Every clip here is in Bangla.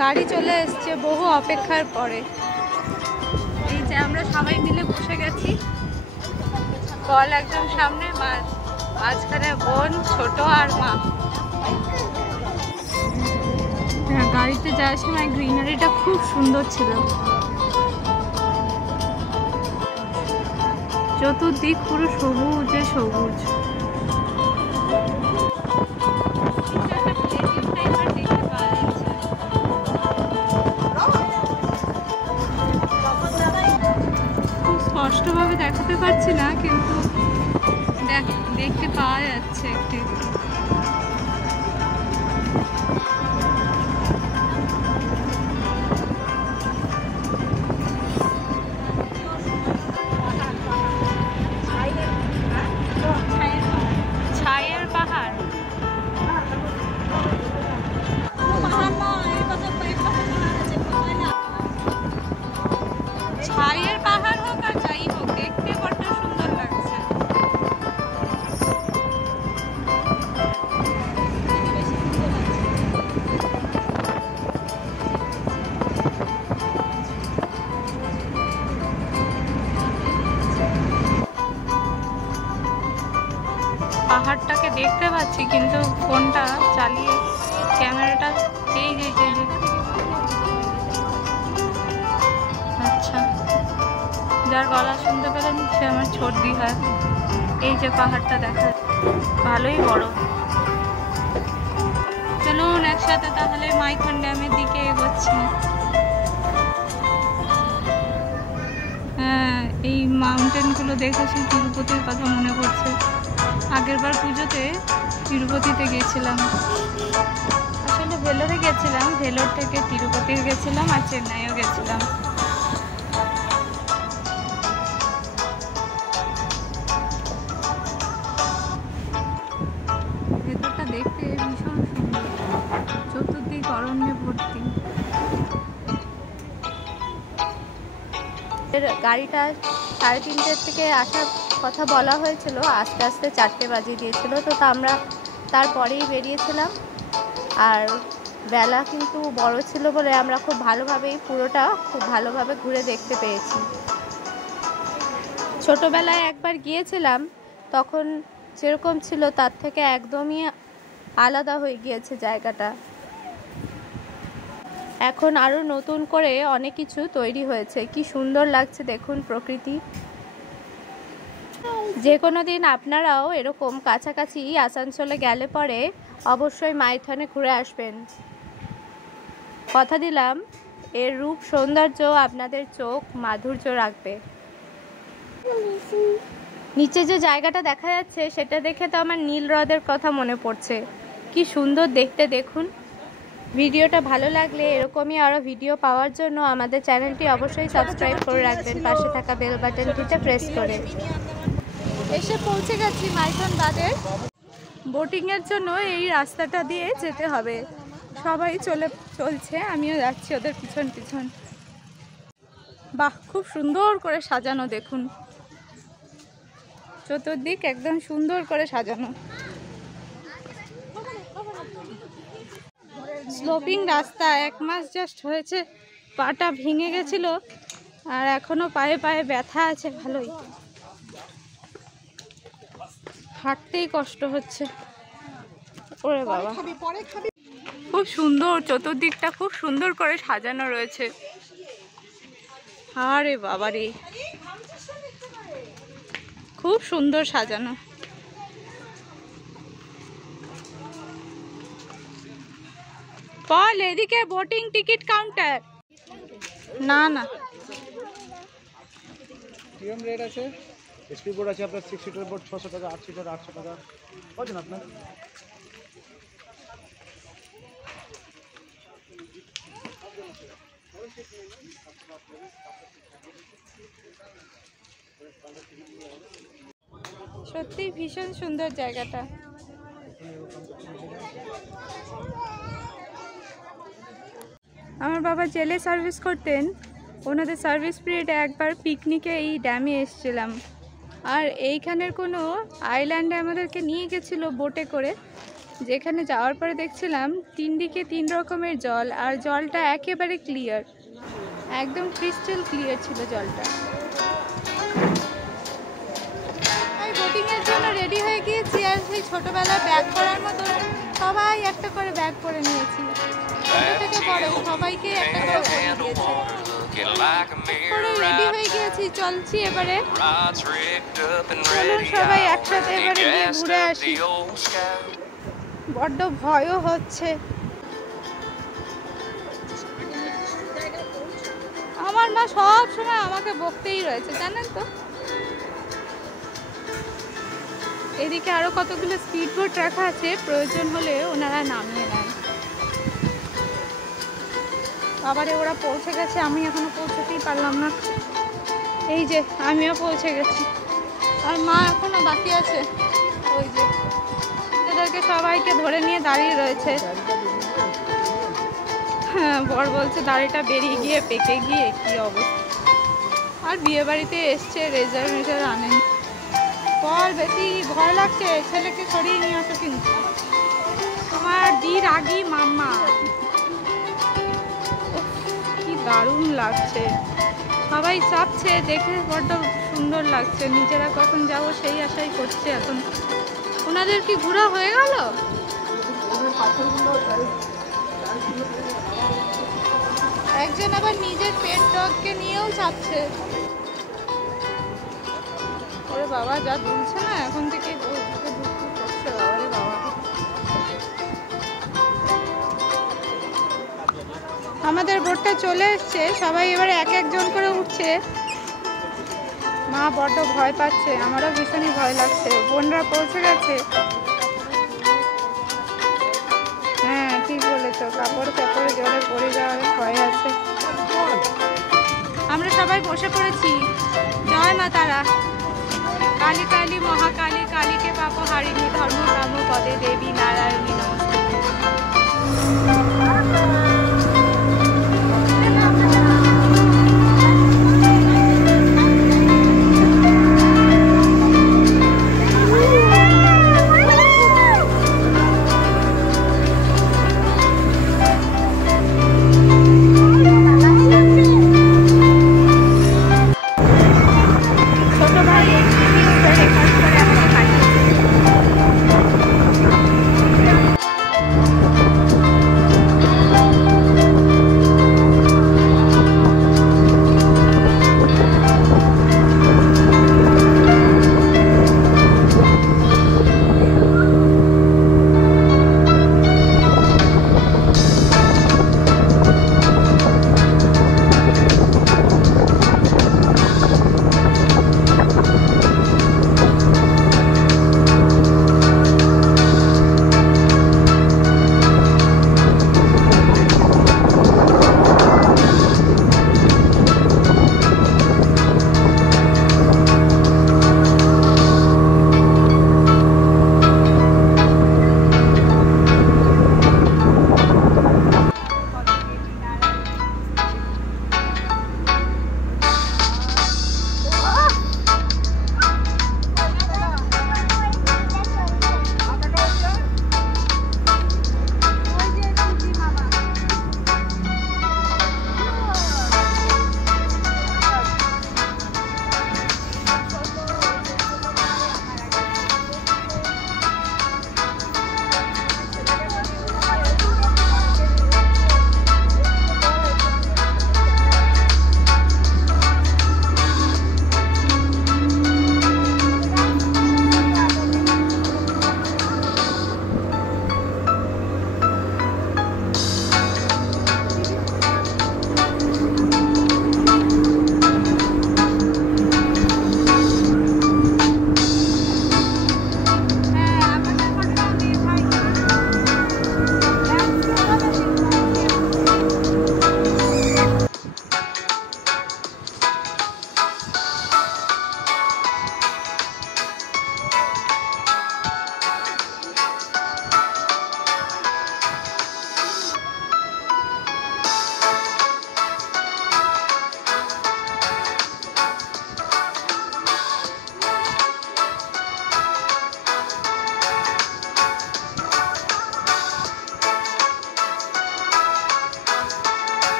গাড়ি চলে এসছে বহু অপেক্ষার পরে। এই যে আমরা সবাই মিলে বসে গেছি, কল একদম সামনে, মাঝখানে বোন, ছোট আর মা। হ্যাঁ, গাড়িতে যাওয়ার সময় গ্রিনারিটা খুব সুন্দর ছিল, চতুর্দিক পুরো সবুজে সবুজ। খুব স্পষ্টভাবে দেখাতে পারছি না, কিন্তু দেখতে পাওয়া যাচ্ছে একটু একটু। ছায়ের পাহাড়, ছায়ের পাহাড় হোক আর যাই হোক, দেখতে বড্ড সুন্দর লাগছে। পাহাড়টাকে দেখতে পাচ্ছি, কিন্তু ফোনটা চালিয়ে ক্যামেরাটা এই যে আচ্ছা, যার গলা শুনতে পেলেন সে আমার সর্দি হয়। এই যে পাহাড়টা দেখা ভালোই বড়। চলুন একসাথে তাহলে মাইথন ড্যামের দিকে এগোচ্ছি। হ্যাঁ, এই মাউন্টেনগুলো দেখেছি, তিরুপতির কথা মনে পড়ছে। আগের বার পুজোতে তিরুপতিতে গেছিলাম, আসলে ভেলোরে গেছিলাম, ভেলোর থেকে তিরুপতি গেছিলাম আর চেন্নাইও গেছিলাম। ভেতরটা দেখতে ভীষণ সুন্দর, চতুর্দিক অরণ্যে ভর্তি। গাড়িটা 3:30 থেকে আসার কথা বলা হয়েছিল, আস্তে আস্তে 4টে বাজিয়ে দিয়েছিল, তো আমরা তারপরেই বেরিয়েছিলাম। আর বেলা কিন্তু বড় ছিল বলে আমরা খুব ভালোভাবেই পুরোটা খুব ভালোভাবে ঘুরে দেখতে পেয়েছি। ছোটোবেলায় একবার গিয়েছিলাম, তখন যেরকম ছিল তার থেকে একদমই আলাদা হয়ে গিয়েছে জায়গাটা। এখন আরও নতুন করে অনেক কিছু তৈরি হয়েছে, কি সুন্দর লাগছে দেখুন প্রকৃতি। যে কোনো দিন আপনারাও এরকম কাছাকাছি আসানসোলে গেলে পরে অবশ্যই মাইথনে ঘুরে আসবেন। কথা দিলাম এর রূপ সৌন্দর্য আপনাদের চোখ মাধুর্য রাখবে। নিচে যে জায়গাটা দেখা যাচ্ছে সেটা দেখে তো আমার নীল হ্রদের কথা মনে পড়ছে, কি সুন্দর দেখতে দেখুন। ভিডিওটা ভালো লাগলে এরকমই আরও ভিডিও পাওয়ার জন্য আমাদের চ্যানেলটি অবশ্যই সাবস্ক্রাইব করে রাখবেন, পাশে থাকা বেল বাটনটিতে প্রেস করে। এসে পৌঁছে গেছি মাইথন বাঁধে। বোটিংয়ের জন্য এই রাস্তাটা দিয়ে যেতে হবে, সবাই চলছে, আমিও যাচ্ছি ওদের পিছন পিছন। বাহ, খুব সুন্দর করে সাজানো দেখুন, চতুর্দিক একদম সুন্দর করে সাজানো। স্লোপিং রাস্তা, 1 মাস জাস্ট হয়েছে, পাটা ভেঙে গেছিল আর এখনো পায়ে পায়ে ব্যথা আছে ভালোই, হাঁটতেই কষ্ট হচ্ছে। ওরে বাবা, খুব সুন্দর, চতুর্দিকটা খুব সুন্দর করে সাজানো রয়েছে। আরে বাবা রে, খুব সুন্দর সাজানো। পল, এদিকে বোটিং টিকিট কাউন্টার। না না, কিরম রেট আছে? এসপি বোর্ড আছে আপনার, 6 সিটার বোর্ড 600 টাকা, 8 সিটার 800 টাকা। কজন আপনার? সত্যি ভীষণ সুন্দর জায়গাটা। আমার বাবা জেলে সার্ভিস করতেন, ওনাদের সার্ভিস পিরিয়ডে একবার পিকনিকে এই ড্যামে এসেছিলাম। আর এইখানের কোনো আইল্যান্ডে আমাদেরকে নিয়ে গেছিলো বোটে করে, যেখানে যাওয়ার পরে দেখছিলাম 3 দিকে 3 রকমের জল, আর জলটা একেবারে ক্লিয়ার, একদম ক্রিস্টাল ক্লিয়ার ছিল জলটা। আমি বোটিংয়ের জন্য রেডি হয়ে গিয়েছি, আর সেই ছোটোবেলায় ব্যাগ করার মতো সবাই একটা করে ব্যাগ করে নিয়েছি, ছোটো থেকে বড় সবাইকে একটা করে পরিয়ে দিয়েছে। পরে রেডি হয়ে গিয়েছি, চলছি এবারে। চলুন সবাই একসাথে এবারে গিয়ে ঘুরে আসি। বড্ড ভয়ও হচ্ছে। আমার মা সব সময় আমাকে বকতেই রয়েছে, জানেন তো। এদিকে আরো কতগুলো স্পিড বোট রাখা আছে, প্রয়োজন হলে ওনারা নামিয়ে নেন। আবার ওরা পৌঁছে গেছে, আমি এখনো পৌঁছতেই পারলাম না। এই যে আমিও পৌঁছে গেছি, আর মা এখনো বাকি আছে। ওই যে এদেরকে সবাইকে ধরে নিয়ে দাঁড়িয়ে রয়েছে। হ্যাঁ, বর বলছে দাড়িটা বেরিয়ে গিয়ে পেকে গিয়ে কি অবস্থা। আর বিয়ে বাড়িতে এসছে, রেজার্ভেশন আনেনি। বল বেশি ভয় লাগছে, ছেলেকে সরিয়ে নিয়ে আসো। কিন্তু আমার দির আগি মাম্মা, কি দারুণ লাগছে। সবাই চাপছে, দেখে বড্ড সুন্দর লাগছে। নিজেরা কখন যাবো সেই আশাই করছে। এখন ওনাদের কি ঘোরা হয়ে গেল? একজন আবার নিজের পেট ডগকে নিয়েও চাপছে। ওরে বাবা, যা দুলছে না এখন থেকে, করছে বাবারে বাবা। আমাদের বোটটা চলে এসছে, সবাই এবারে এক একজন করে উঠছে। মা বড্ড ভয় পাচ্ছে, আমারও ভীষণই ভয় লাগছে। বোনরা পৌঁছে গেছে। হ্যাঁ ঠিক বলেছো, কাপড় চাপড়ে জলে পড়ে যাওয়ার ভয় আছে। আমরা সবাই বসে পড়েছি। জয় মা তারা। কালী কালী মহাকালী, কালীকে পাপ হারিণী, ধর্ম কাম পদে দেবী নারায়ণী নমস্তে।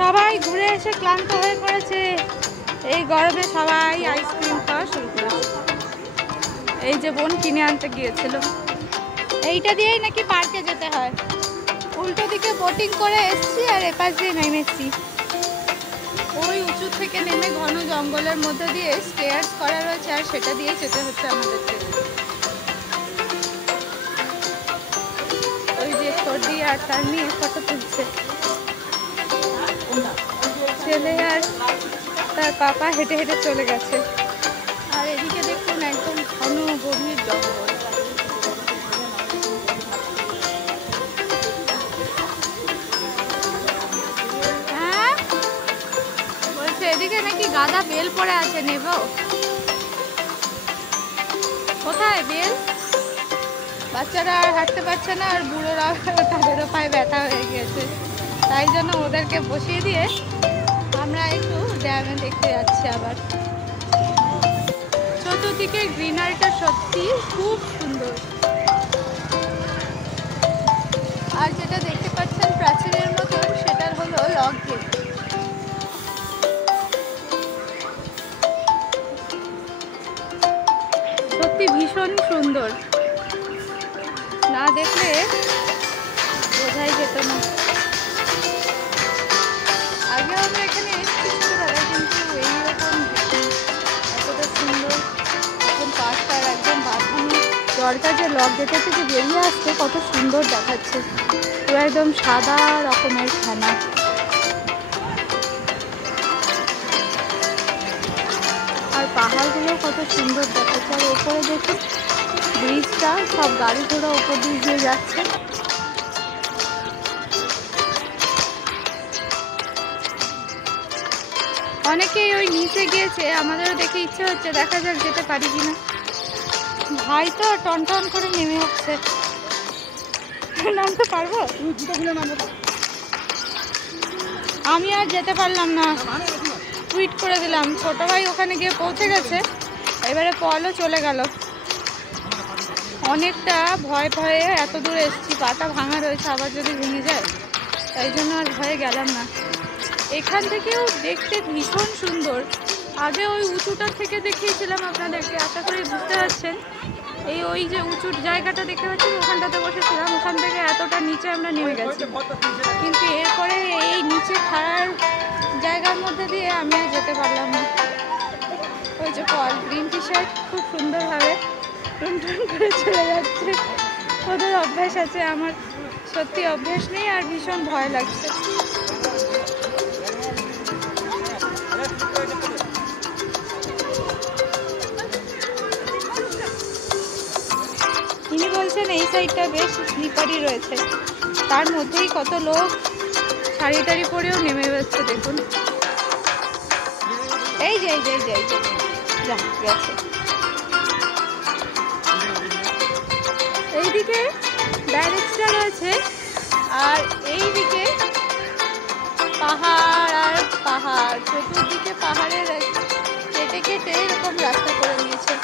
সবাই ঘুরে এসে ক্লান্ত হয়ে পড়েছে। এই গরমে সবাই আইসক্রিম খাওয়া শুরু করেছে। এই যে বোন কিনে আনতে গিয়েছিল। এইটা দিয়েই নাকি পার্কে যেতে হয়। উল্টো দিকে বোটিং করে এসছি আর এপাশ দিয়ে নেমেছি। ওই উঁচু থেকে নেমে ঘন জঙ্গলের মধ্যে দিয়ে স্টেয়ার্স করা রয়েছে আর সেটা দিয়ে যেতে হচ্ছে আমাদেরকে। ওই যে সর্দি আর তার নিয়ে ফটো তুলছে ছেলে আর তার পাপা হেঁটে হেঁটে চলে গেছে। আর এদিকে দেখুন একদম ঘন গভীর জঙ্গল। হ্যাঁ বলছে এদিকে নাকি গাদা বেল পড়ে আছে, নেব? কোথায় বেল? বাচ্চারা আর হাঁটতে পারছে না আর বুড়োরা তাদেরও পায়ে ব্যথা হয়ে গিয়েছে, তাই জন্য ওদেরকে বসিয়ে দিয়ে আমরা একটু ড্যামে দেখতে যাচ্ছি। আবার চতুর্দিকে গ্রিনারিটা সত্যি খুব সুন্দর। আর যেটা দেখতে পাচ্ছেন প্রাচীরের মতন, সেটার হলো লক গেট। সত্যি ভীষণ সুন্দর, না দেখলে বোঝাই যেত না। আগে আমরা এখানে এসেছি ছোটবেলায়, কিন্তু এইরকম এতটা সুন্দর এখন পাশটার একদম বাঁধানো দরজা যে লক গেটের থেকে বেরিয়ে আসছে কত সুন্দর দেখাচ্ছে। পুরো একদম সাদা রকমের খানা। আর পাহাড়গুলো কত সুন্দর দেখাচ্ছে। আর ওপরে দেখুন ব্রিজটা, সব গাড়ি ঘোড়া ওপর দিয়ে যাচ্ছে। অনেকেই ওই নিচে গিয়েছে, আমাদেরও দেখে ইচ্ছে হচ্ছে, দেখা যাক যেতে পারি কিনা। ভাই তো টন টন করে নেমে হচ্ছে, নামতে পারবো? আমি আর যেতে পারলাম না, টুইট করে দিলাম। ছোট ভাই ওখানে গিয়ে পৌঁছে গেছে, এবারে পলও চলে গেল। অনেকটা ভয় ভয়ে এত দূরে এসেছি, পাটা ভাঙা রয়েছে, আবার যদি ভেঙে যায়, তাই জন্য আর ভয়ে গেলাম না। এখান থেকেও দেখতে ভীষণ সুন্দর। আগে ওই উঁচুটার থেকে দেখিয়েছিলাম আপনাদেরকে, আশা করি বুঝতে পারছেন। ওই যে উঁচুর জায়গাটা দেখতে পাচ্ছেন, ওখানটাতে বসেছিলাম, ওখান থেকে এতটা নিচে আমরা নেমে গেছি। কিন্তু এরপরে এই নিচে খাড়ার জায়গার মধ্যে দিয়ে আমি আর যেতে পারলাম না। ওই যে পল গ্রিন টি শার্ট খুব সুন্দরভাবে টুন টুন করে চলে যাচ্ছে। ওদের অভ্যাস আছে, আমার সত্যি অভ্যাস নেই আর ভীষণ ভয় লাগছে। ইনি বলছেন এই সাইডটা বেশ স্লিপারি রয়েছে, তার মধ্যেই কত লোক শাড়ি টাড়ি পরেও নেমে যাচ্ছে। দেখুন এই যে এই যে এই যে এই যে গেছে। এইদিকে ব্যারেজটা রয়েছে আর এইদিকে পাহাড় আর পাহাড়, চতুর্দিকে পাহাড়ের কেটে কেটে এরকম রাস্তা করে দিয়েছে।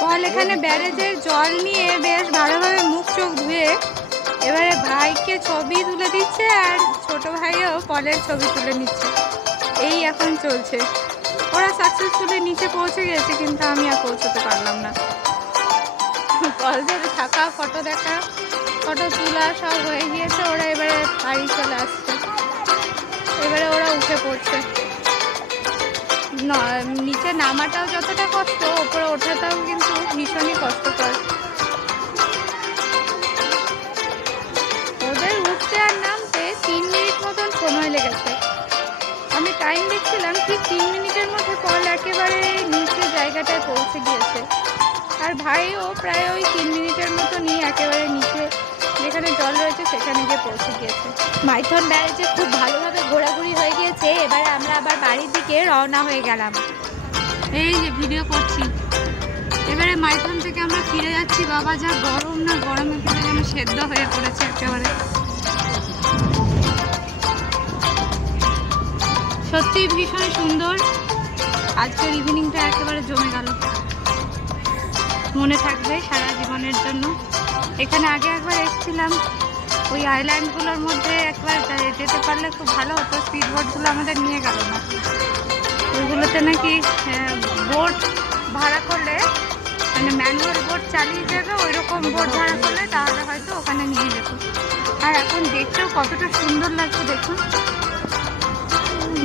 পল এখানে ব্যারেজের জল নিয়ে বেশ ভালোভাবে মুখ চোখ ধুয়ে এবারে ভাইকে ছবি তুলে দিচ্ছে, আর ছোট ভাইও পলের ছবি তুলে নিচ্ছে। এই এখন চলছে। ওরা সাকসেসফুলি নিচে পৌঁছে গেছে, কিন্তু আমি আর পৌঁছতে পারলাম না। পলদের থাকা, ফটো দেখা, ফটো তোলা সব হয়ে গিয়েছে। ওরা এবারে বাড়ি চলে আসছে, এবারে ওরা উঠে পড়ছে। নিচে নামাটাও যতটা কষ্ট, ওপরে ওঠাটাও কিন্তু ভীষণই কষ্টকর। ওদের উঠতে আর নামতে 3 মিনিট মতন সময় লেগেছে। আমি টাইম দেখছিলাম, ঠিক 3 মিনিটের মধ্যে পল একেবারে নিচে জায়গাটায় পৌঁছে গিয়েছে। আর ভাইও প্রায় ওই 3 মিনিটের মতনই একেবারে নিচে যেখানে জল রয়েছে সেখানে গিয়ে পৌঁছে গিয়েছে। মাইথন ব্যারেজে খুব ভালোভাবে ঘোরাঘুরি হয়ে গিয়েছে। এবারে আমরা আবার বাড়ির দিকে রওনা হয়ে গেলাম। এই যে ভিডিও করছি। এবারে মাইথন থেকে আমরা ফিরে যাচ্ছি। বাবা যা গরম না, গরমে পুরো যেন সেদ্ধ হয়ে পড়েছে একেবারে। সত্যি ভীষণ সুন্দর। আজকের ইভিনিংটা একেবারে জমে গেল, মনে থাকবে সারা জীবনের জন্য। এখানে আগে একবার এসেছিলাম, ওই আইল্যান্ডগুলোর মধ্যে একবার যেতে পারলে খুব ভালো হতো। স্পিড বোটগুলো আমাদের নিয়ে গেল না। ওইগুলোতে নাকি বোট ভাড়া করলে, মানে ম্যানুয়াল বোট চালিয়ে যাবে, ওই রকম বোট ভাড়া করলে তাহলে হয়তো ওখানে নিয়ে যেত। আর এখন দেখতেও কতটা সুন্দর লাগছে দেখুন,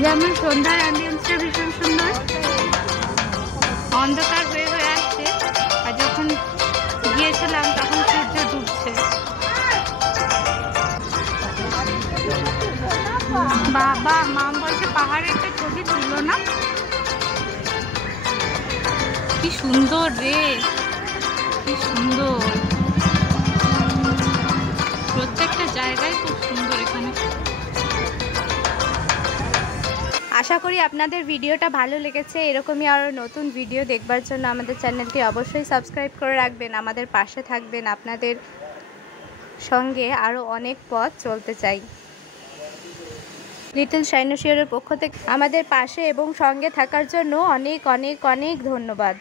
যেমন সন্ধ্যার অ্যাম্বিয়েন্সটা ভীষণ সুন্দর, অন্ধকার হয়ে হয়ে আসছে, আর যখন গিয়েছিলাম তখন সূর্য ডুবছে। বাবা, মাম বলছে পাহাড়ে একটা ছবি তুললো না, কি সুন্দর রে, কি সুন্দর, প্রত্যেকটা জায়গায় খুব সুন্দর এখানে। আশা করি আপনাদের ভিডিওটা ভালো লেগেছে। এরকমই আরও নতুন ভিডিও দেখবার জন্য আমাদের চ্যানেলটি অবশ্যই সাবস্ক্রাইব করে রাখবেন, আমাদের পাশে থাকবেন। আপনাদের সঙ্গে আরও অনেক পথ চলতে চাই। লিটল সাইনোসিয়রের পক্ষ থেকে আমাদের পাশে এবং সঙ্গে থাকার জন্য অনেক অনেক অনেক ধন্যবাদ।